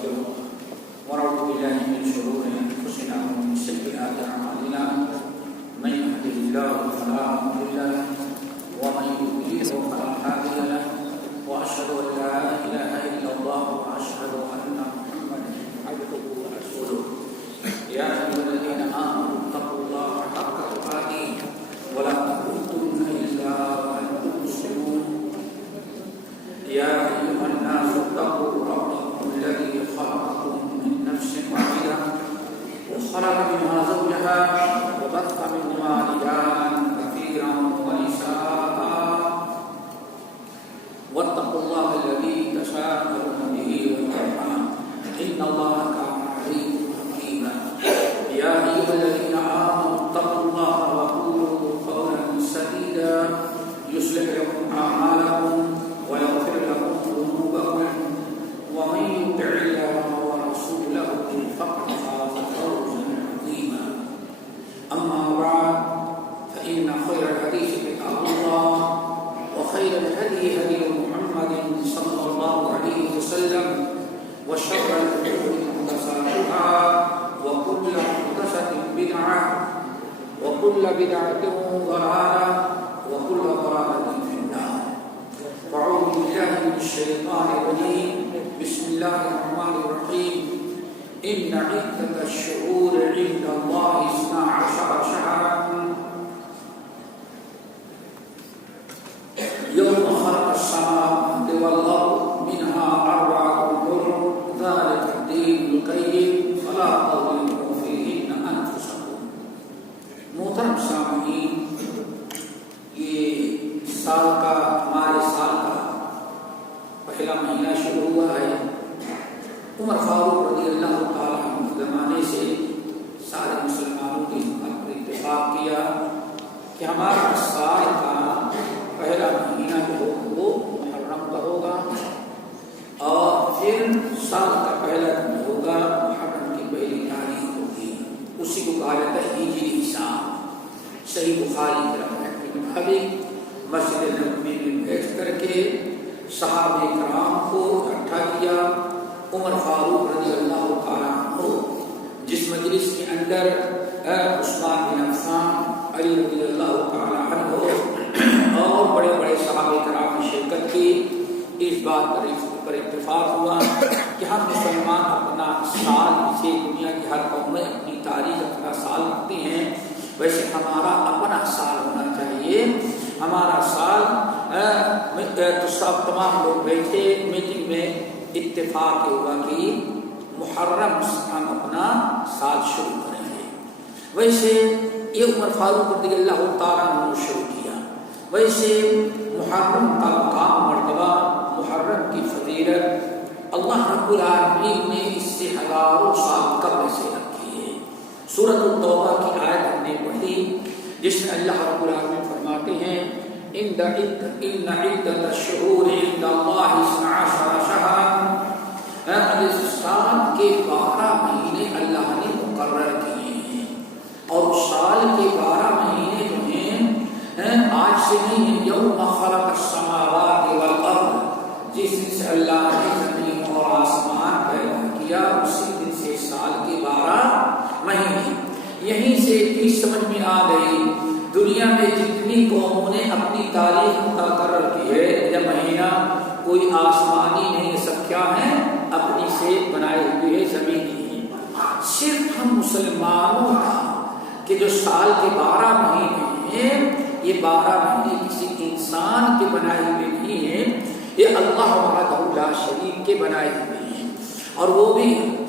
ونستغفره ونعوذ بالله من شرور أنفسنا ومن سيئات أعمالنا من يهده الله فلا مضل له ومن يضلل فلا هادي له وأشهد أن لا إله إلا الله وأشهد أن محمدا عبده ورسوله يا أيها الذين آمنوا اتقوا الله حق تقاته ولا تموتن إلا وأنتم مسلمون يا أيها الناس اتقوا ربكم الذي خلقكم من نفس واحدة وخلق منها زوجها وبث منهما رجالا كثيرا ونساء واتقوا الله الذي تساءلون به والأرحام إن الله كان عليكم رقيبا يا أيها الذين آمنوا اتقوا الله وقولوا قولا سديدا يصلح لكم أعمالكم ويغفر لكم ذنوبكم ومن يطع الله ورسوله فقد فاز فوزا عظيما أما بعد فإن خير الحديث كتاب الله وخير الهدي هدي محمد صلى الله عليه وسلم وشر الأمور محدثاتها وكل محدثة بدعة وكل بدعة ضلالة وكل ضلالة في النار فأعوذ بالله من الشيطان الرجيم بسم الله الرحمن الرحيم إن عدة الشهور عند الله 12 شهرا يوم خلق السماوات والأرض منها 4 حرم ذلك الدين القيم فلا تظلموا فيهن أنفسكم. محترم سامعین، یہ ہمارے سال کا پہلا مہینہ شروع ہوا ہے. عمر فاروق رضی اللہ تعالیٰ عنہ کے زمانے سے سارے مسلمانوں نے پر اتفاق کیا کہ ہمارا سال کا پہلا مہینہ جو ہوگا وہ محرم کا ہوگا اور پھر سال کا پہلا دن ہوگا محرم کی پہلی تاریخ ہوگی. اسی کو کہا جاتا ہے ہجری حساب. صحیح بخاری کے روایت کے مطابق مسجد نبوی میں بیٹھ کر کے صحابہ کرام کو اکٹھا کیا. عمر فاروق رضی اللہ تعالیٰ عنہ جس مجلس کے اندر عثمان بن عفان، علی رضی اللہ تعالیٰ عنہ اور بڑے بڑے صحابہ کرام نے شرکت کی، اس بات پر اتفاق ہوا کہ ہم مسلمان اپنا سال جسے دنیا کی ہر قوم میں اپنی تاریخ اپنا سال رکھتے ہیں، ویسے ہمارا اپنا سال ہونا چاہیے. ہمارا سال تو سب تمام لوگ بیٹھے میٹنگ میں اتفاق ہوا کہ محرم سے ہم اپنا سال شروع کریں گے. ویسے یہ عمر فاروق رضی اللہ تعالیٰ عنہ شروع کیا. ویسے محرم کا مقام مرتبہ، محرم کی فضیلت اللہ رب العالمین نے اس سے ہزاروں سال قبل سے رکھی ہے. سورۃ التوبہ کی آیت ہم نے پڑھی جس میں اللہ رب العالمین فرماتے ہیں ان عدت الشہور عند اللہ 12 شہرا، سال کے 12 مہینے اللہ نے مقرر کیے ہیں اور سال کے 12 مہینے جو ہیں آج سے نہیں ہیں. یوم خلق السماوات والارض، جس دن سے اللہ نے زمین اور آسمان پیدا کیا اسی دن سے سال کے 12 مہینے. یہیں سے چیز سمجھ میں آ گئی دنیا میں جتنی قوموں نے اپنی تاریخ مقرر کی ہے یہ مہینہ کوئی آسمانی نہیں، سب کیا ہیں اپنی سے بنائے ہوئے زمینی. صرف ہم مسلمانوں کا کہ جو سال کے 12 مہینے ہیں یہ 12 مہینے کسی انسان کے بنائے ہوئے نہیں ہیں، یہ اللہ وحدہ لا شریک کے بنائے ہوئے ہیں. اور وہ بھی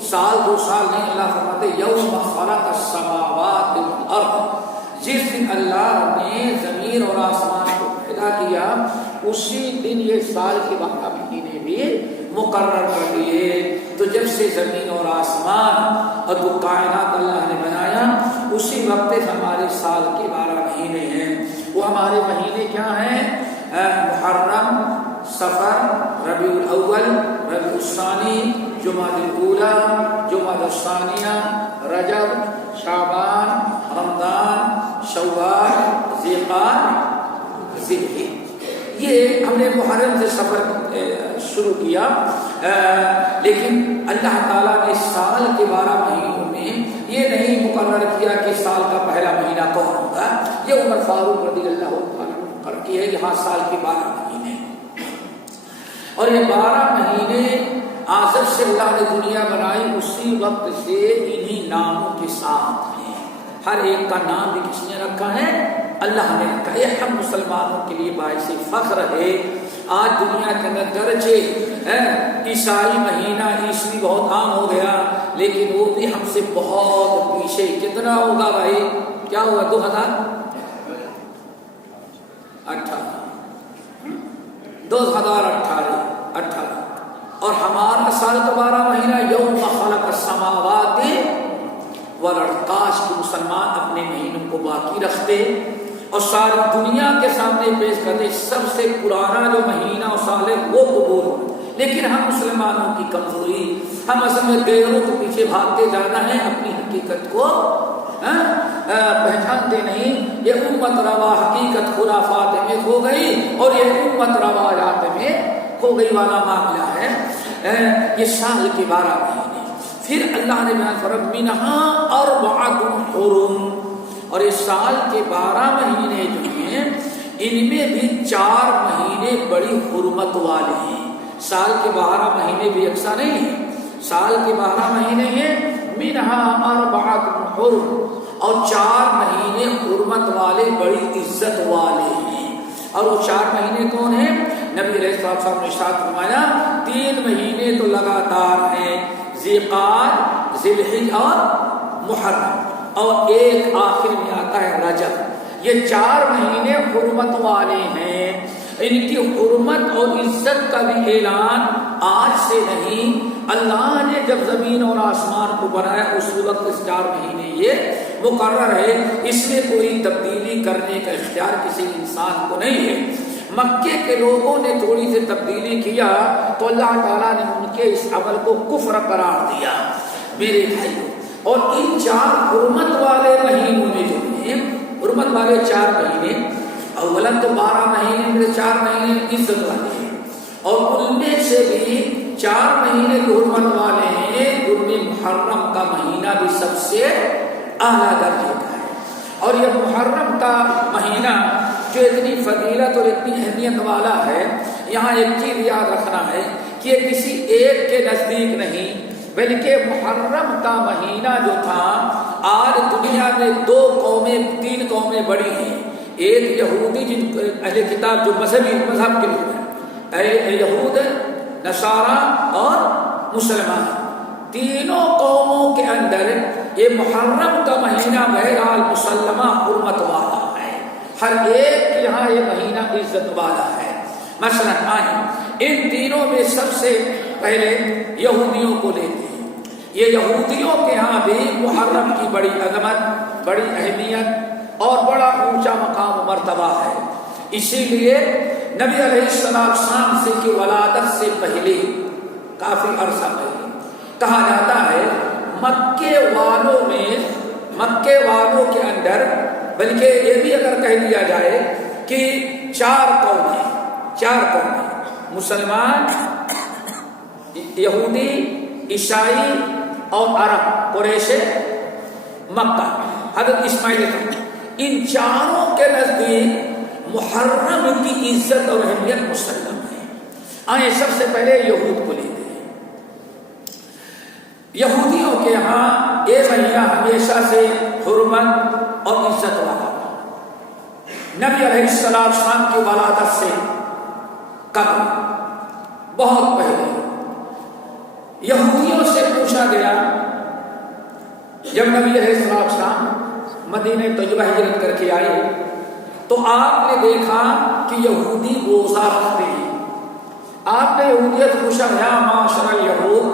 سال 2 سال نہیں. اللہ فرماتے یوم خلق السماوات والارض، جس دن اللہ نے زمین اور آسمان کو پیدا کیا اسی دن یہ سال کے 12 مہینے بھی مقرر کر دیے. تو جب سے زمین اور آسمان اور وہ کائنات اللہ نے بنایا اسی وقت ہمارے سال کے 12 مہینے ہیں. وہ ہمارے مہینے کیا ہیں؟ محرم، صفر، ربیع الاول، ربیع الثانی، جمادی الاولی، جمادی الثانیہ، رجب، شعبان، رمضان، شوال، ذی القعدہ، ذی الحجہ. یہ ہم نے محرم سے سفر شروع کیا لیکن اللہ تعالیٰ نے سال کے 12 مہینوں میں یہ نہیں مقرر کیا کہ سال کا پہلا مہینہ کون ہوگا. یہ عمر فاروق رضی اللہ عنہ مقرر کی ہے یہاں سال کے 12 مہینے. اور یہ 12 مہینے آزر سے اللہ نے دنیا بنائی اسی وقت سے انہی ناموں کے ساتھ ہیں. ہر ایک کا نام بھی کس نے رکھا ہے؟ اللہ نے رکھا. یہ ہم مسلمانوں کے لیے باعث فخر ہے. آج دنیا کے اندر گرچہ عیسائی مہینہ عیسوی بہت عام ہو گیا لیکن وہ بھی ہم سے بہت پیچھے. کتنا ہوگا بھائی؟ کیا ہوگا؟ 2018 اور ہمارا سال کا 12 مہینہ یوم خلق السماوات والارض. کاش کہ مسلمان اپنے مہینوں کو باقی رکھتے اور ساری دنیا کے سامنے پیش کرتے سب سے پرانا جو مہینہ اور سال ہے وہ قبول ہو. لیکن ہم مسلمانوں کی کمزوری، ہم اصل میں غیروں کے پیچھے بھاگتے جانا ہے، اپنی حقیقت کو پہچانتے نہیں. یہ امت روا حقیقت خرافات میں کھو گئی اور یہ امت روایات میں کھو گئی والا معاملہ ہے. یہ سال کے 12 مہینے. پھر اللہ نے بیان فرمایا منہا اربعۃ حرم. اور اس سال کے 12 مہینے جو ہیں ان میں بھی 4 مہینے بڑی حرمت والے ہیں. سال کے 12 مہینے بھی یکساں نہیں ہیں. سال کے 12 مہینے ہیں منہا اربعۃ حرم اور 4 مہینے حرمت والے بڑی عزت والے ہیں. اور وہ 4 مہینے کون ہیں؟ نبی علیہ الصلوۃ والسلام نے ارشاد فرمایا 3 مہینے تو لگاتار ہیں، ذی قعدہ، ذی الحجہ اور محرم، اور ایک آخر میں آتا ہے رجب. یہ 4 مہینے حرمت والے ہیں. ان کی حرمت اور عزت کا بھی اعلان آج سے نہیں، اللہ نے جب زمین اور آسمان کو بنایا اس وقت اس 4 مہینے یہ مقرر ہے. اس میں کوئی تبدیلی کرنے کا اختیار کسی انسان کو نہیں ہے. مکے کے لوگوں نے تھوڑی سی تبدیلی کیا تو اللہ تعالیٰ نے ان کے اس عمل کو کفر قرار دیا. میرے بھائیوں، اور ان 4 حرمت والے مہینوں میں جو ہیں حرمت والے 4 مہینے، اولاً تو 12 مہینے میں 4 مہینے عزت والے ہیں اور ان میں سے بھی 4 مہینے جو حرمت والے ہیں ان میں محرم کا مہینہ بھی سب سے اعلیٰ درجے کا ہے. اور یہ محرم کا مہینہ جو اتنی فضیلت اور اتنی اہمیت والا ہے، یہاں ایک چیز یاد رکھنا ہے کہ یہ کسی ایک کے نزدیک نہیں بلکہ محرم کا مہینہ جو تھا آج دنیا میں 3 قومیں بڑی ہیں. ایک یہودی جن اہل کتاب جو مذہب کے لوگ ہیں، یہود، نصارہ اور مسلمان، تینوں قوموں کے اندر یہ محرم کا مہینہ بہرحال مسلمہ حرمت والا ہے. ہر ایک کے یہاں یہ مہینہ عزت والا ہے. مثلا ان تینوں میں سب سے پہلے یہودیوں کو لیتے ہیں. یہ یہودیوں کے ہاں بھی محرم کی بڑی عظمت، بڑی اہمیت اور بڑا اونچا مقام و مرتبہ ہے. اسی لیے نبی علیہ السلام سے کی ولادت سے پہلے کافی عرصہ پہلے کہا جاتا ہے مکے والوں کے اندر، بلکہ یہ بھی اگر کہہ دیا جائے کہ 4 قومیں مسلمان، یہودی، عیسائی اور عرب، قریش مکہ، حضرت اسماعیل، ان چاروں کے نزدیک محرم کی عزت اور اہمیت مسلم ہے. آئے سب سے پہلے یہود کو لیتے ہیں. یہودیوں کے ہاں یہ مہینہ ہمیشہ سے حرمت اور عزت والا. نبی علیہ السلام کی ولادت سے قبل بہت پہلے یہودیوں سے پوچھا گیا، جب نبی علیہ السلام مدینہ طیبہ ہجرت کر کے آئے تو آپ نے دیکھا کہ یہودی روزہ رکھتے ہیں. آپ نے یہودیت پوچھا، یا معاشر الیہود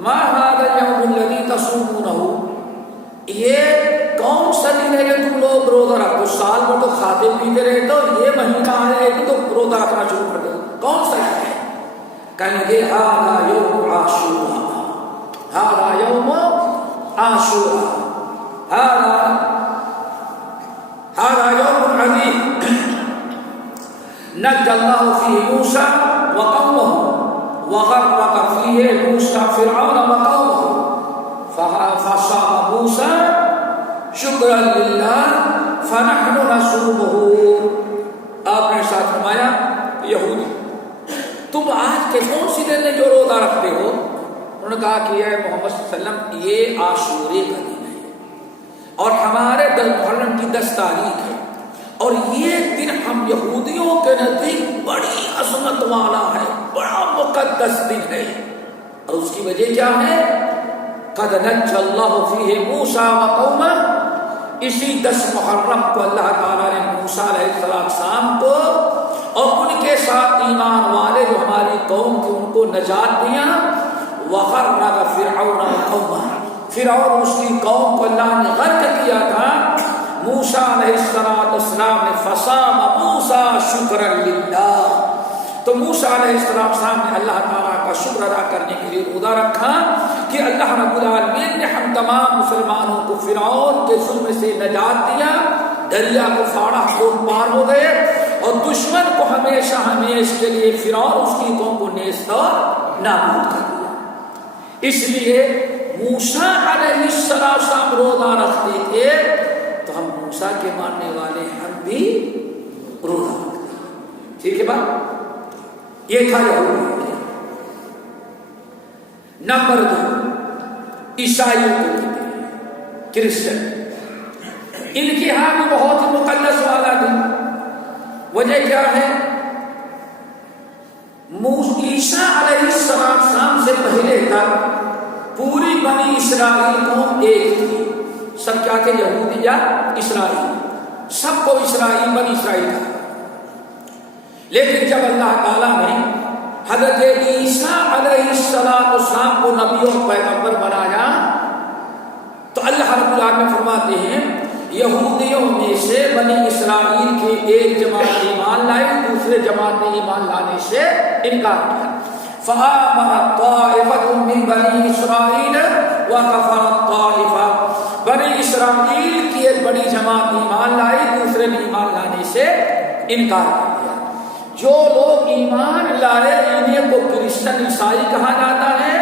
ما ھذا اليوم الذی تصومونہ، یہ کون سا دن ہے کہ تم لوگ روزہ رکھتے ہو؟ سال میں تو کھاتے پیتے رہتے ہو، یہ مہینہ آئے کہ تم روزہ رکھنا شروع کر دو، کون سا ہے؟ کہیں گے ھذا یوم عاشوراء، ھذا یوم عاشوراء، ھذا یوم عظیم نجى الله فيه موسى وقومه وغرق فيه موسى فرعون وقومه فصام موسى شکرا للہ فنحن نصومه۔ آپ نے ساتھ فرمایا یہودی تم آج کے کون سی دن جو روزہ رکھتے ہو؟ انہوں نے کہا کہ اے محمد صلی اللہ علیہ وسلم یہ عاشورے کا دن ہے اور ہمارے محرم کی 10 تاریخ ہے، اور یہ دن ہم یہودیوں کے نزدیک بڑی عظمت والا ہے، بڑا مقدس دن ہے۔ اور اس کی وجہ کیا ہے؟ قد نجى اللہ فیہ موسیٰ وقومہ، اسی 10 محرم کو اللہ تعالیٰ نے موسیٰ علیہ السلام کو اور ان کے ساتھ ایمان والے جو ہماری قوم تھی ان کو نجات دیا۔ وغرق فرعون وقومہ، فرعون اس کی قوم کو اللہ نے غرق کیا تھا۔ موسیٰ علیہ السلام نے فصام موسیٰ شکرا للہ، تو موسیٰ علیہ السلام نے اللہ تعالیٰ کا شکر ادا کرنے کے لیے روزہ رکھا کہ اللہ رب العالمین نے ہم تمام مسلمانوں کو فرعون کے ظلم سے نجات دیا، دریا کو پھاڑا، خود پار ہو گئے، اور دشمن کو ہمیشہ ہمیشہ کے لیے فرعون اس کی قوم کو نیست اور نابود کر دیا۔ اس لیے موسیٰ علیہ السلام روزہ رکھتے تھے، تو ہم موسیٰ کے ماننے والے ہم بھی روزہ رکھتے ہیں۔ ٹھیک ہے بات؟ یہ تھا یہودی۔ نمبر 2 عیسائیوں کو کہتے ہیں کرسچن، ان کے ہاں بھی بہت ہی مقدس والا دن۔ وجہ کیا ہے؟ عیسیٰ علیہ السلام سے پہلے تک پوری بنی اسرائیل قوم ایک تھی، سب کیا تھے؟ یہودی یا اسرائیل، سب کو اسرائیل بنی اسرائیل تھا۔ لیکن جب اللہ تعالیٰ نے حضرت عیسیٰ علیہ السلام کو نبی اور پیغمبر بنایا تو اللہ رب العالمین فرماتے ہیں یہودیوں میں سے بنی اسرائیل کے ایک جماعت ایمان لائی، دوسرے جماعت نے ایمان لانے سے انکار کیا۔ فآمنت طائفۃ من بنی اسرائیل وکفرت طائفہ، بنی اسرائیل کی ایک بڑی جماعت ایمان لائی، دوسرے نے ایمان لانے سے انکار کر دیا۔ جو لوگ ایمان لائے انہیں کو کرسچن عیسائی کہا جاتا ہے،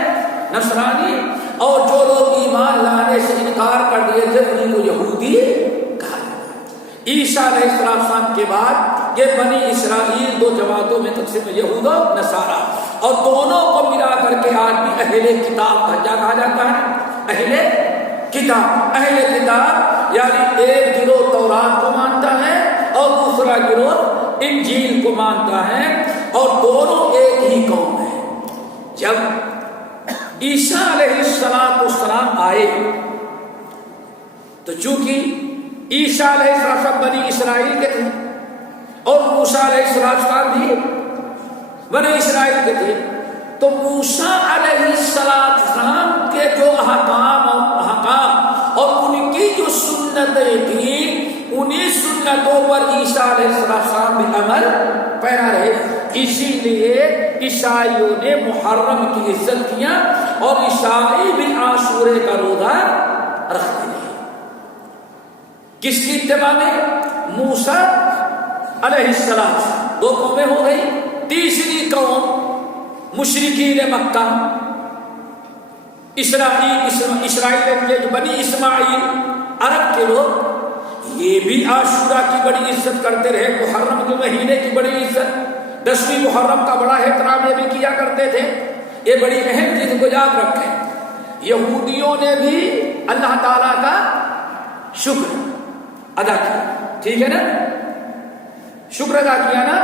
نصرانی، اور جو لوگ ایمان لانے سے انکار کر دیے تھے انہیں کو یہودی کہا جاتا ہے۔ عیسیٰ علیہ السلام کے بعد یہ بنی اسرائیل 2 جماعتوں میں تقسیم، یہود و نصارہ، اور دونوں کو ملا کر کے آج بھی اہل کتاب کا کیا کہا جاتا ہے؟ اہل کتاب۔ اہل کتاب یعنی ایک گروہ تورات کو مانتا ہے اور دوسرا گروہ انجیل کو مانتا ہے، اور دونوں ایک ہی قوم ہے۔ جب عیسیٰ علیہ السلام آئے تو چونکہ عیسیٰ علیہ السلام بنی اسرائیل کے تھے اور موسیٰ علیہ السلام بھی بنی اسرائیل کے تھے، تو موسیٰ علیہ السلام کے جو احکام اور ان کی جو سنتیں تھیں انہیں سنتوں پر عیسیٰ علیہ السلام بھی عمل پیرا رہے۔ اسی لیے عیسائیوں نے محرم کی عزت کیا اور عیسائی بھی عاشورے کا روزہ رکھتے ہیں۔ کس کی اتباع میں؟ موسیٰ علیہ السلام۔ 2 قومیں ہو گئی، تیسری قوم مشرکین مکہ، اسرائیل بنی اسماعیل، عرب کے لوگ، یہ بھی عاشورہ کی بڑی عزت کرتے رہے، محرم کے مہینے کی بڑی عزت، 10ویں محرم کا بڑا احترام یہ بھی کیا کرتے تھے۔ یہ بڑی اہم چیز کو یاد رکھیں۔ یہودیوں نے بھی اللہ تعالیٰ کا شکر ادا کیا، ٹھیک ہے نا؟ شکر ادا کیا نا،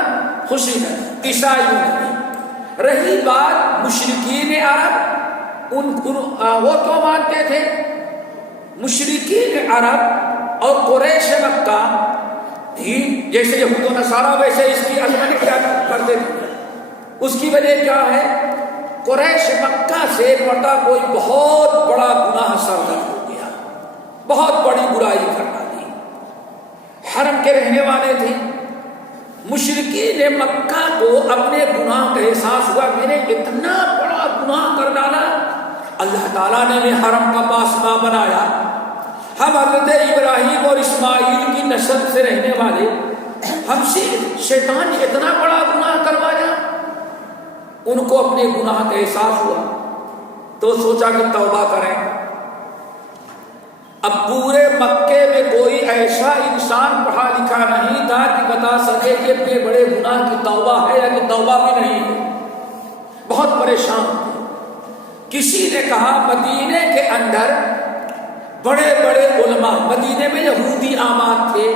خوشی ہے۔ عیسائیوں نے بھی۔ رہی بات مشرکین عرب، وہ کیوں مانتے تھے؟ مشرکین عرب اور قریش مکہ بھی جیسے یہود و نصارہ ویسے اس کی عظمت کیا کرتے تھے۔ اس کی وجہ کیا ہے؟ قریش مکہ سے ایک مرتبہ کوئی بہت بڑا گناہ سرزد ہو گیا، بہت بڑی برائی کر ڈالی، حرم کے رہنے والے تھے۔ مشرکین مکہ کو اپنے گناہ کا احساس ہوا، میں نے اتنا بڑا گناہ کر ڈالا، اللہ تعالیٰ نے حرم کا پاسباں بنایا، ہم حضرت ابراہیم اور اسماعیل کی نسل سے رہنے والے، ہم سے شیطان نے اتنا بڑا گناہ کروایا، ان کو اپنے گناہ کا احساس ہوا تو سوچا کہ توبہ کریں. اب پورے مکے میں کوئی ایسا انسان پڑھا لکھا نہیں تھا کہ بتا سکے کہ اپنے بڑے گناہ کی توبہ ہے یا کہ توبہ بھی نہیں ہے. بہت پریشان تھے. کسی نے کہا مدینے کے اندر بڑے بڑے علماء، مدینے میں یہودی آباد تھے.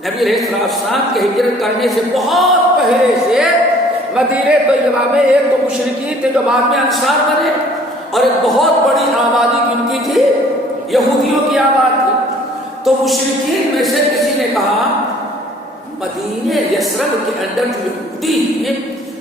نبی علیہ السلام کے ہجرت کرنے سے بہت پہلے سے مدینے طیبہ میں ایک تو مشرکین تھے جو بعد میں انصار بنے، اور ایک بہت بڑی آبادی کن کی تھی؟ یہودیوں کی آباد تھی. تو مشرکین میں سے کسی نے کہا مدینے یثرب کے اندر جو یہودی ہیں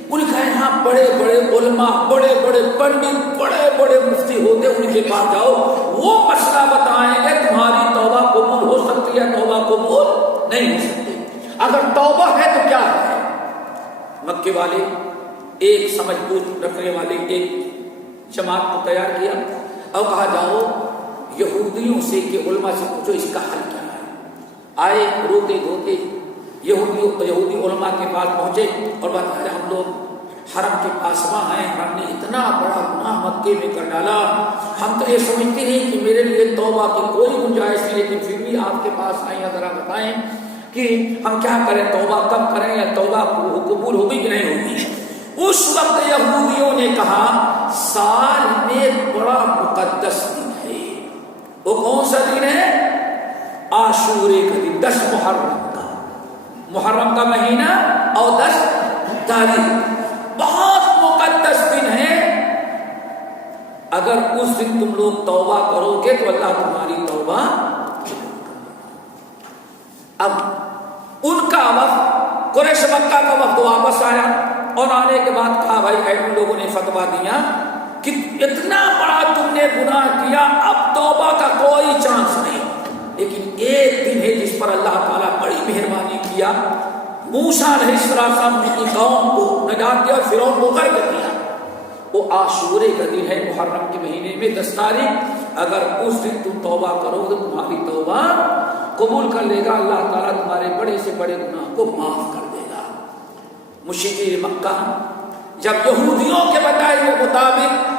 ان کا یہاں بڑے بڑے علماء، بڑے بڑے پنڈت، بڑے بڑے مفتی ہوتے، ان کے پاس جاؤ، وہ مسئلہ بتائیں گے تمہاری توبہ قبول ہو سکتی ہے، توبہ قبول نہیں ہو سکتی. اگر توبہ ہے تو کیا ہے؟ مکے والے ایک سمجھ بوجھ رکھنے والے ایک جماعت کو تیار کیا اور کہا جاؤ یہودیوں سے کہ علماء سے پوچھو اس کا حل کیا ہے. آئے روتے دھوتے یہودی علماء کے پاس پہنچے اور بتایا ہم لوگ حرم کے پاسباں ہیں، ہم نے اتنا بڑا گناہ مکے میں کر ڈالا، ہم تو یہ سمجھتے ہیں کہ میرے لیے توبہ کی کوئی گنجائش نہیں، لیکن پھر بھی آپ کے پاس آئے ہیں، ذرا بتائیں کہ ہم کیا کریں، توبہ کب کریں، یا توبہ قبول ہوگی کہ نہیں ہوگی. اس وقت یہودیوں نے کہا سال میں بڑا مقدس دن ہے. وہ کون سا دن ہے؟ عاشورے کا دن، 10 محرم کا مہینہ اور 10 تاریخ، بہت مقدس دن ہے. اگر اس دن تم لوگ توبہ کرو گے تو اللہ تمہاری توبہ. اب ان کا وقت قریش مکہ کا وقت واپس آیا اور آنے کے بعد کہا بھائی ان لوگوں نے فتویٰ دیا کہ اتنا بڑا تم نے گناہ کیا، اب توبہ کا کوئی چانس نہیں. لیکن ایک دن ہے جس پر اللہ تعالیٰ بڑی مہربانی کیا. موسیٰ علیہ السلام نے اپنی قوم کو نجات دیا اور فرعون کو غرق کیا. وہ عاشورے کا دن ہے، محرم کے مہینے میں 10 تاریخ. اگر اس دن تم توبہ کرو تو تمہاری توبہ قبول کر لے گا، اللہ تعالیٰ تمہارے بڑے سے بڑے گناہ کو معاف کر دے گا. مشرکین مکہ جب یہودیوں کے بتائے ہوئے مطابق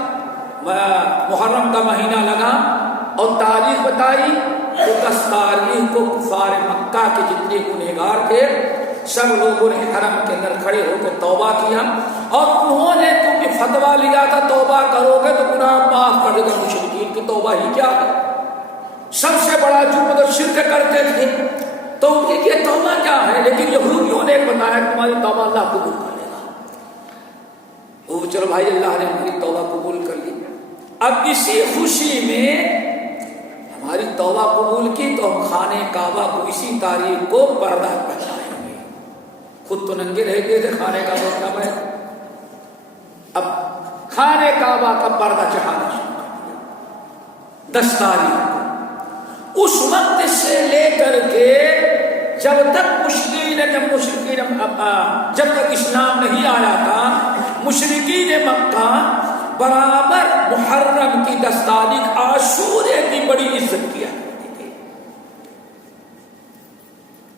محرم کا مہینہ لگا اور تاریخ بتائی تو 10 تاریخ کو کفار مکہ کے جتنے گنہگار تھے سب لوگوں نے حرم کے اندر کھڑے ہو کر توبہ کیا، اور انہوں نے کیونکہ فتویٰ لیا تھا توبہ کرو گے تو گناہ معاف کر دے گا. مشرکین کی توبہ ہی کیا ہے؟ سب سے بڑا جرم تو شرک کرتے تھے، تو ان کی یہ توبہ کیا ہے؟ لیکن یہودیوں نے بتایا کہ تمہاری توبہ اللہ قبول کر لے گا. وہ چلو بھائی اللہ نے ہماری توبہ قبول کر لی. اب اسی خوشی میں ہماری توبہ قبول کی تو ہم خانہ کعبہ کو اسی تاریخ کو پردہ پہنائیں گے. خود تو ننگے رہ گئے تھے، خانہ کعبہ کب ہے؟ اب خانہ کعبہ کا پردہ چڑھانا شروع کر دیا 10 تاریخ کو. اس وقت سے لے کر کے جب تک جب تک اسلام نہیں آیا تھا، مشرکین مکہ برابر محرم کی 10 تاریخ عاشورے کی بڑی عزت کیا کرتے تھے.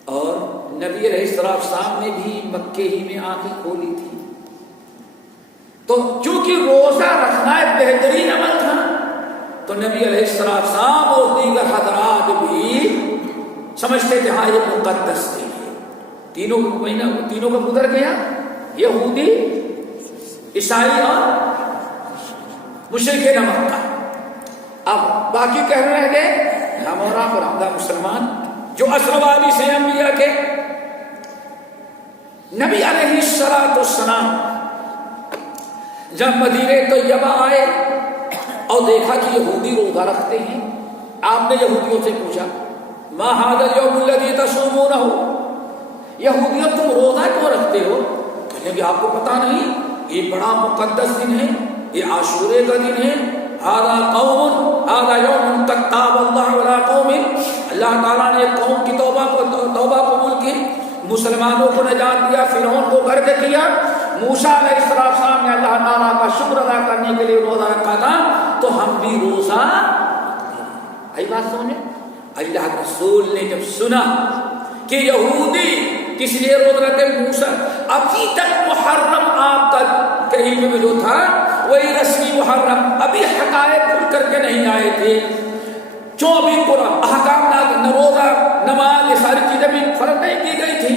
اور نبی علیہ السلام نے بھی مکے ہی میں آنکھیں کھولی تھی. تو چونکہ روزہ رکھنا ایک بہترین عمل تھا تو نبی علیہ السلام اور دیگر حضرات بھی سمجھتے تھے ہاں یہ مقدس دن ہے. تینوں کا گزر گیا، یہودی، عیسائی اور مشرکین مکہ. اب باقی کہہ رہے گئے ہم اور آپ اور ہمارا مسلمان جو اسروالی سے انبیاء کے. نبی علیہ السلام جب مدینہ طیبہ آئے اور دیکھا کہ یہودی روزہ رکھتے ہیں، آپ نے یہودیوں سے پوچھا ما ھذا اليوم الذی تصومونہ، یہودیوں تم روزہ کیوں رکھتے ہو؟ کہنے کہ آپ کو پتہ نہیں یہ بڑا مقدس دن ہے، یہ عاشورے کا دن ہے. ھذا یوم قد تاب اللہ علی قوم، اللہ تعالیٰ نے قوم کی توبہ قبول کی، مسلمانوں کو نجات دیا، فرعون کو غرق کیا. موسیٰ علیہ السلام نے اللہ تعالیٰ کا شکر ادا کرنے کے لیے روزہ رکھا تھا، تو ہم بھی روزہ آئی بات سمجھے. اللہ کے رسول نے جب سنا کہ یہودی کس لیے روزہ رکھتے، ابھی تک محرم آپ کا کہیں میں جو تھا وہی رسمی محرم، ابھی حقائق کھل کر کے نہیں آئے تھے. جو ابھی احکام روزہ نماز یہ ساری چیزیں بھی فرض نہیں کی گئی تھی.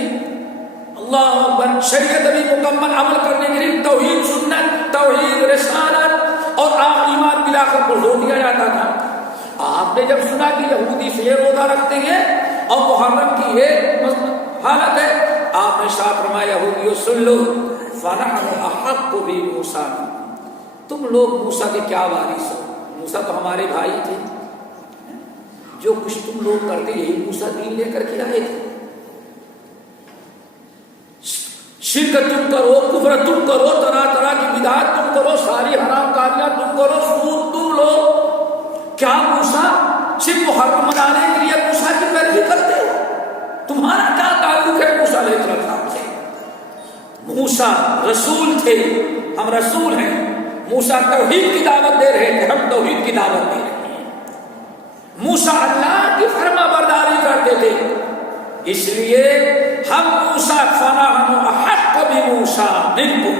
اللہ اکبر. شریعت ابھی مکمل عمل کرنے کے لیے توحید سنت، توحید رسالت اور آپ ایمان ملا کر کو زور دیا جاتا تھا. آپ نے جب سنا کہ یہودی سے یہ روزہ رکھتے ہیں اور محرم کی یہ حالت ہے، آپ نے شاہ فرمایا یہودیوں سن لو، فَنَحْنُ أَحَقُّ بِمُوسَىٰ، تم لوگ موسیٰ کے کیا وارث ہو؟ موسیٰ تو ہمارے بھائی تھے، جو کچھ تم لوگ کرتے یہی موسیٰ دین لے کر کے آئے تھے. شرک تم کرو، کفر تم کرو، طرح طرح کی بدعات تم کرو، ساری حرام کاریاں تم کرو، سود تم لو. کیا موسیٰ صرف محرم منانے کے لیے موسیٰ کی پیروی کرتے ہو؟ تمہارا کیا تعلق ہے موسیٰ علیہ السلام سے؟ موسیٰ رسول تھے، ہم رسول ہیں. موسیٰ توحید کی دعوت دے رہے تھے، ہم توحید کی دعوت دے رہے ہیں. موسیٰ اللہ کی فرما برداری کرتے تھے، اس لیے ہم موسیٰ فَنَحْنُ أَحَقُّ بِمُوسَىٰ مِنكُمْ،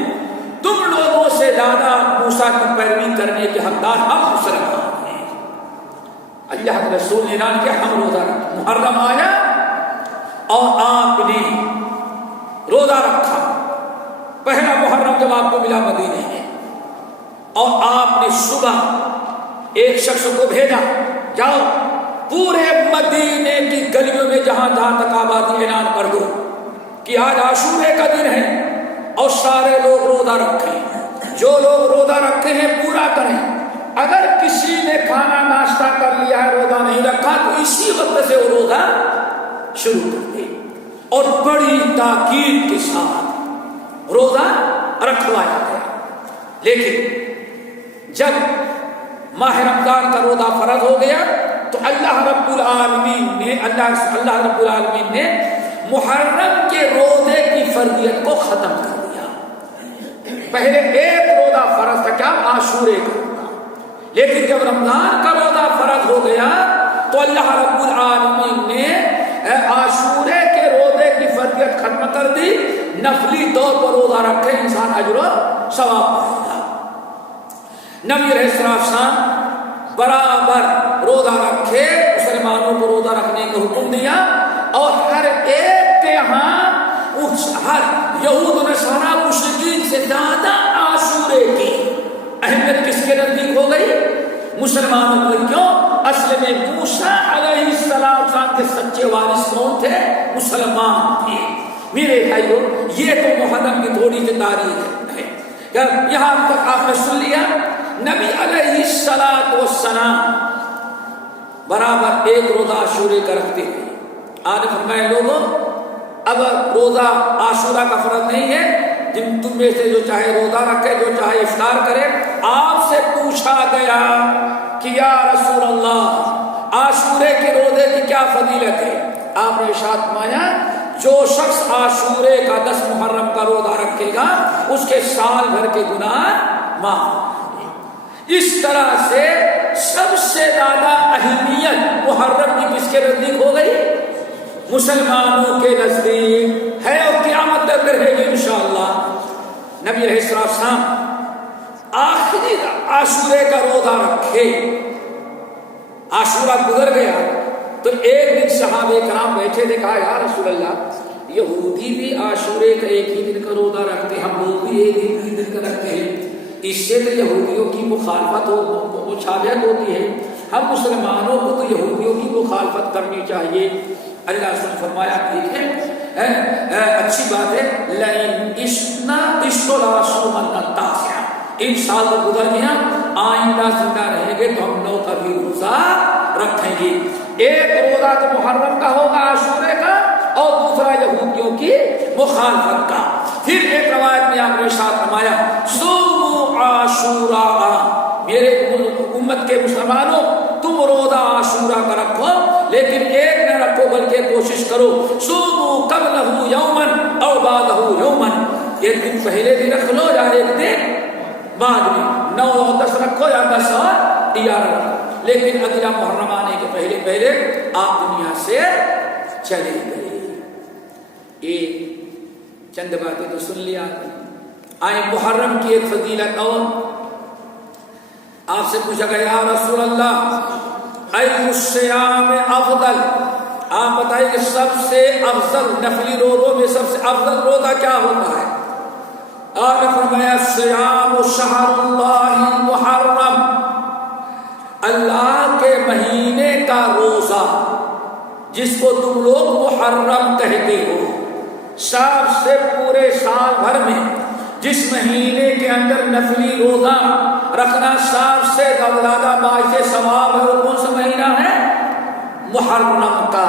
تم لوگوں سے زیادہ موسیٰ کی پیروی کرنے کے حقدار ہم مسلمان ہیں. اللہ کے رسول نے اعلان کیا ہم روزہ رکھتے. محرم آیا اور آپ نے روزہ رکھا. پہلا محرم جب آپ کو ملا مدینے میں، اور آپ نے صبح ایک شخص کو بھیجا، جاؤ پورے مدینے کی گلیوں میں جہاں جہاں تک آبادی اعلان کر دو کہ آج عاشورے کا دن ہے اور سارے لوگ روزہ رکھیں. جو لوگ روزہ رکھے ہیں پورا کریں. اگر کسی نے کھانا ناشتہ کر لیا ہے روزہ نہیں رکھا تو اسی وقت سے وہ روزہ شروع کر دے. اور بڑی تاکید کے ساتھ روزہ رکھوایا گیا. لیکن جب ماہ رمضان کا روزہ فرض ہو گیا تو اللہ رب العالمین نے محرم کے روزے کی فرضیت کو ختم کر دیا. پہلے ایک روزہ فرض تھا، کیا؟ عاشورے کا. لیکن جب رمضان کا روزہ فرض ہو گیا تو اللہ رب العالمین نے عاشورے کے روزے کی فرضیت ختم کر دی. نفلی طور پر روزہ رکھے انسان اجر و ثواب پائے گا. نبی علیہ السلام برابر روزہ رکھے، مسلمانوں کو روزہ رکھنے کا حکم دیا. اور ہر ایک کے یہاں ہر یہود و نصارا مشرکین سے زیادہ عاشورے کی اہمیت کس کے نزدیک ہو گئی؟ مسلمانوں کو. کیوں؟ اصل میں موسیٰ علیہ السلام کے سچے وارث کون تھے؟ مسلمان تھے. میرے بھائیو، یہ تو محرم کی تھوڑی سی تاریخ ہے. یہاں تک آپ نے سن لیا نبی علیہ السلام برابر ایک روزہ عاشورے کا رکھتے ہیں. آج فرمائے لوگوں اب روزہ عاشورہ کا فرض نہیں ہے، جن تم میں سے جو چاہے روزہ رکھے، جو چاہے افطار کرے. آپ سے پوچھا گیا کہ یا رسول اللہ عاشورے کے روزے کی کیا فضیلت ہے؟ آپ نے ارشاد فرمایا جو شخص عاشورے کا 10 محرم کا روزہ رکھے گا اس کے سال بھر کے گناہ معاف. اس طرح سے سب سے زیادہ اہمیت محرم کی کس کے نزدیک ہو گئی؟ مسلمانوں کے نزدیک ہے اور قیامت تک رہے گی انشاءاللہ. نبی علیہ السلام آخری عاشورے کا روزہ رکھے. عاشورہ گزر گیا تو ایک دن صحابہ کرام بیٹھے تھے، کہا یا رسول اللہ یہودی بھی عاشورے کا ایک ہی دن کا روزہ رکھتے ہیں، ہم لوگ بھی ایک ہی دن کا رکھتے ہیں، اس سے تو یہودیوں کی مخالفت مشابہت ہوتی ہے. ہم مسلمانوں کو تو یہودیوں کی مخالفت کرنی چاہیے. اللہ نے فرمایا ٹھیک ہے، اچھی بات ہے، لئن اشنا اشتلاسومن التاسع، ان سال تو گزر گیا، آئندہ زندہ رہیں گے تو ہم 9 کا بھی روزہ رکھیں گے. ایک روزہ تو محرم کا ہوگا عاشورے کا اور دوسرا یہودیوں کی مخالفت کا. پھر ایک روایت میں آپ نے ارشاد فرمایا صوموا عاشوراء، میرے امت کے مسلمانوں تم روزہ عاشورہ کا رکھو، لیکن ایک نہ رکھو بلکہ کوشش کرو صوموا قبلہ یوما او بعدہ یوما، ایک دن پہلے دن رکھ لو یا ایک دن بعد میں، 9 اور 10 رکھو یا 10 اور 11 رکھو، لیکن اگلا محرم آنے کے پہلے آپ دنیا سے چلے گئے. چند باتیں تو سن لیا آئے محرم کی ایک فضیلت اور آپ سے پوچھا گیا یا رسول اللہ ای الصیام افضل، آپ بتائیے کہ سب سے افضل نفلی روزوں میں سب سے افضل روزہ کیا ہوتا ہے؟ آپ نے فرمایا صیام شہر اللہ المحرم، اللہ کے مہینے کا روزہ جس کو تم لوگ محرم کہتے ہو، سب سے پورے سال بھر میں جس مہینے کے اندر نفلی روزہ رکھنا سب سے زیادہ باعث ثواب ہے، وہ کون سا مہینہ ہے؟ محرم کا۔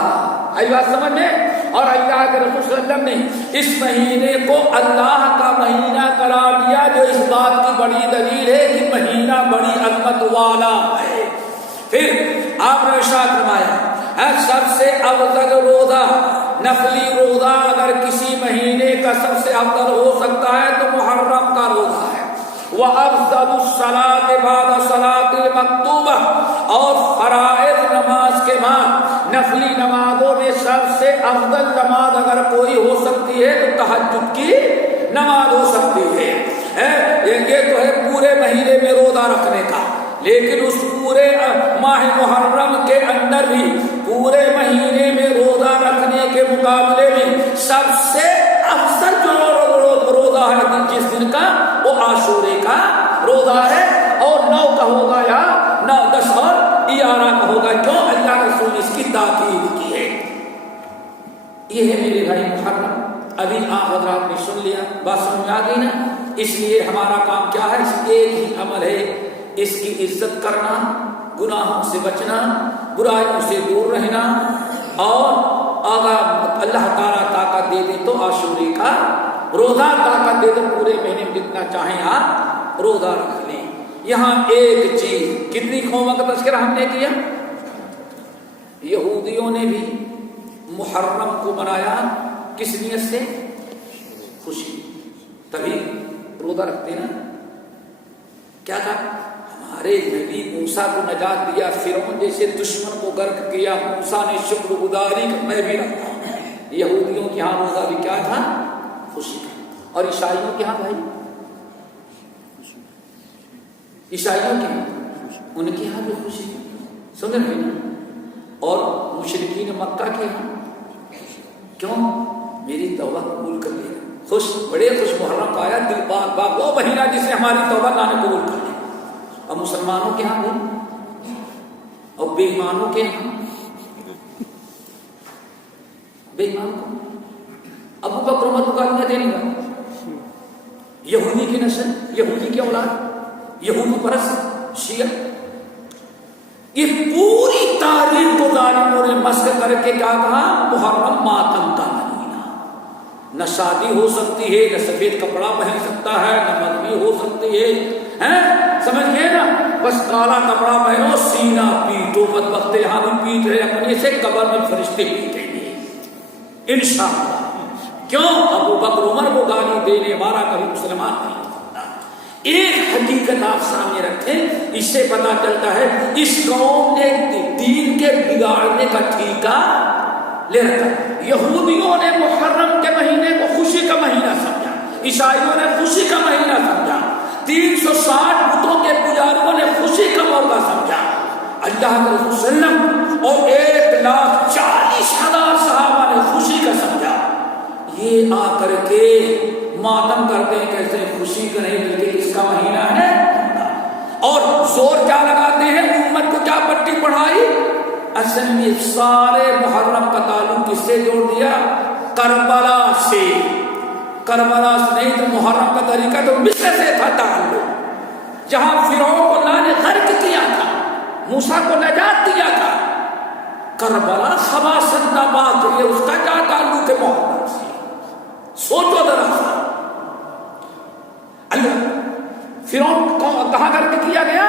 آئی بات سمجھ میں؟ اور اللہ کے رسول صلی اللہ علیہ وسلم نے اس مہینے کو اللہ کا مہینہ قرار دیا، جو اس بات کی بڑی دلیل ہے کہ مہینہ بڑی عظمت والا ہے۔ پھر آپ نے ارشاد فرمایا سب سے افضل روزہ، نفلی روزہ اگر کسی مہینے کا سب سے افضل ہو سکتا ہے تو محرم کا روزہ ہے۔ وَأَفْضَلُ الصَّلَاةِ بَعْدَ صَلَاةِ الْمَكْتُوبَةِ، اور فرائض نماز کے بعد نفلی نمازوں میں سب سے افضل نماز اگر کوئی ہو سکتی ہے تو تہجد کی نماز ہو سکتی ہے۔ یہ تو ہے پورے مہینے میں روزہ رکھنے کا، لیکن اس پورے ماہ محرم کے اندر بھی پورے مہینے میں روزہ رکھنے کے مقابلے میں سب سے افضل جو روزہ ہے جس دن کا، وہ عاشورے کا روزہ ہے، اور 9 کا ہوگا یا 9، 10 اور 11 کا ہوگا۔ کیوں؟ اللہ کے رسول نے اس کی تاکید کی ہے۔ یہ ہے میرے بھائی محرم۔ ابھی آپ حضرات نے سن لیا، بات سمجھ آ گئی نا؟ اس لیے ہمارا کام کیا ہے؟ ایک ہی عمل ہے، اس کی عزت کرنا، گناہوں سے بچنا، برائیوں سے دور رہنا، اور اگر اللہ تعالیٰ طاقت دے دے تو عاشورے کا روزہ، طاقت دے دے پورے مہینے میں جتنا چاہیں آپ روزہ رکھ لیں۔ یہاں ایک چیز، کتنی قوموں کا تذکرہ ہم نے کیا؟ یہودیوں نے بھی محرم کو منایا کس نیت سے؟ خوشی، تبھی روزہ رکھتے نا۔ کیا تھا؟ ہمارے نبی موسیٰ کو نجات دیا، فرعون جیسے دشمن کو غرق کیا، موسیٰ نے شکر گزاری کہ میں بھی رکھا ہوں۔ یہودیوں کے ہاں روزہ بھی کیا تھا؟ خوشی کا۔ اور عیسائیوں کے ہاں بھائی، عیسائیوں کے ہاں ان کے ہاں بھی خوشی، سن رہے نا؟ اور مشرکین مکہ کے ہاں کیوں؟ میری توبہ قبول کر لیا، خوش، بڑے خوش، محرم کا آیا، دل باغ باغ، وہ مہینہ جس نے ہماری توبہ اللہ نے قبول کر لی۔ اور مسلمانوں کے ہاں بھی، اور بے ایمانوں کے ہاں، بے ایمانوں کو ابو بکر عمر کو گالیاں دینے والا، یہودی کی نسل، یہودی کی اولاد، یہودی پرست شیعہ، یہ پوری تاریخ کو ظالموں نے مسخ کر کے کیا کہا؟ محرم ماتم کا مہینہ، نہ شادی ہو سکتی ہے، نہ سفید کپڑا پہن سکتا ہے، نہ مذہبی ہو سکتی ہے، سمجھ گئے نا؟ بس کالا کپڑا پہنو، سینہ پیٹو، بدبخت یہاں بھی پیٹ رہے اپنے سے، قبر میں فرشتے پیٹیں گے انشاءاللہ۔ کیوں؟ ابو بکر عمر کو گالی دینے والا کبھی مسلمان نہیں ہوتا۔ ایک حقیقت آپ سامنے رکھیں، اس سے پتا چلتا ہے اس قوم نے دین کے بگاڑنے کا ٹھیکہ لے رکھا۔ یہودیوں نے محرم کے مہینے کو خوشی کا مہینہ سمجھا، عیسائیوں نے خوشی کا مہینہ سمجھا، 360 بتوں کے پجاریوں نے خوشی کا موقع سمجھا، اللہ کے رسول صلی اللہ علیہ وسلم اور 1,40,000 صحابہ نے خوشی کا سمجھا۔ یہ آ کر کے ماتم کرتے ہیں، کیسے خوشی کا نہیں بلکہ اس کا مہینہ ہے، اور زور کیا لگاتے ہیں؟ امت کو کیا پٹی پڑھائی؟ اصل میں سارے محرم کا تعلق کس سے جوڑ دیا؟ کربلا سے۔ کربلا سے نہیں تو محرم کا طریقہ تو مصر سے تھا تعلق، جہاں فرعون کو اللہ نے غرق کیا تھا، موسیٰ کو نجات دیا تھا۔ کربلا خباثت نبات ہے، اس کا کیا تعلق ہے محرم سے؟ سوچو ذرا سا۔ اللہ فرعون کو کہاں غرق کیا گیا؟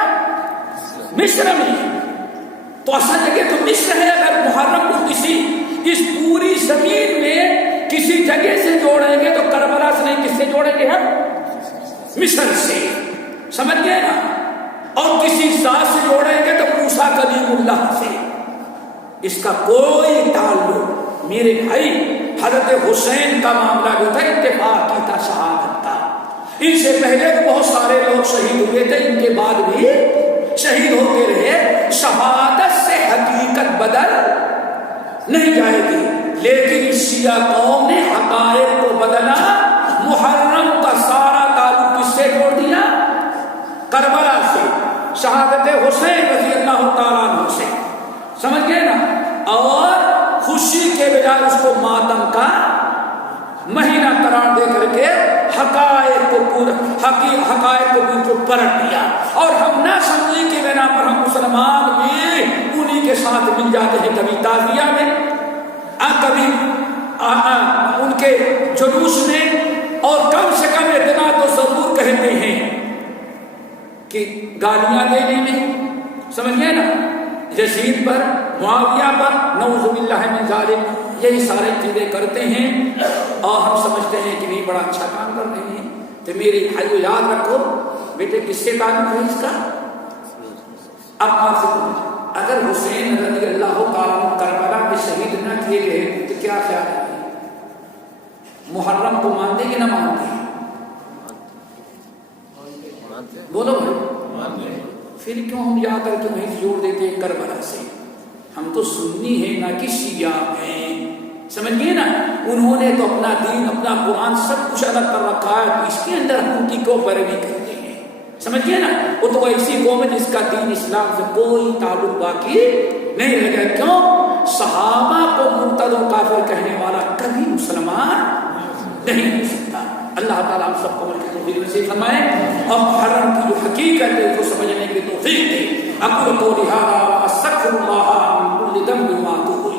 مصر میں۔ تو اصل جگہ تو مصر ہے۔ اگر محرم کو کسی اس پوری زمین میں کسی جگہ سے جوڑیں گے تو کربلا سے نہیں، کس سے جوڑیں گے ہم؟ مصر سے، سمجھ گئے نا؟ اور کسی ذات سے جوڑیں گے تو موسیٰ کلیم اللہ سے۔ اس کا کوئی تعلق میرے بھائی حضرت حسین کا معاملہ جو تھا اتفاق کی تھا، شہادت تھا. ان سے پہلے بھی بہت سارے لوگ شہید ہوئے تھے، ان کے بعد بھی شہید ہوتے رہے. شہادت سے حقیقت بدل نہیں جائے گی، لیکن شیعہ قوم نے حقائق کو بدلا. محرم کا سارا تعلق کس سے جوڑ دیا؟ کربلا سے، شہادت حسین رضی اللہ تعالیٰ عنہ سے. سمجھ گئے نا؟ اور خوشی کے بجائے اس کو ماتم کا مہینہ قرار دے کر کے حقائق کو بالکل پلٹ دیا. اور ہم نہ سمجھیں کہ بنا پر ہم مسلمان بھی انہی کے ساتھ مل جاتے ہیں، کبھی تعزیہ میں، کبھی ان کے جلوس میں، اور کم سے کم اتنا تو ضرور کہتے ہیں کہ گالیاں دینے میں. سمجھ گئے نا؟ یزید پر، معاویہ پر، نعوذ باللہ من ذالک، یہی سارے چیزیں کرتے ہیں. اور ہم سمجھتے ہیں کہ نہیں بڑا اچھا کام کر رہے ہیں. تو میری بھائیو یاد رکھو بیٹے، کس سے تعلق ہے اس کا؟ اب آپ سے پوچھیں، اگر حسین رضی اللہ تعالیٰ کربلا میں شہید نہ کیے گئے تو کیا خیال ہے؟ محرم کو مانتے کہ نہ مانتے؟ بولو بھائی، پھر کیوں ہم جا کر کے وہیں جوڑ دیتے ہیں کربلا سے؟ ہم تو سنی ہیں نہ کہ شیعہ ہیں. سمجھ گئے نا؟ انہوں نے تو اپنا دین، اپنا قرآن سب کچھ الگ کر رکھا ہے، اس کے اندر ہم ان کی کو پیروی کرتے ہیں. سمجھ گئے نا؟ وہ تو ایسی قوم ہے جس کا دین اسلام سے کوئی تعلق باقی نہیں رہ گیا. کیوں؟ صحابہ کو مرتد و کافر کہنے والا کبھی مسلمان نہیں ہو سکتا. اللہ تعالیٰ ہم سب کو ملک توفیق نصیب فرمائے اور محرم کی جو حقیقت ہے اس کو سمجھنے کی توفیق دے. اقول قولی ھذا واستغفر اللہ من کل ذنب واتوب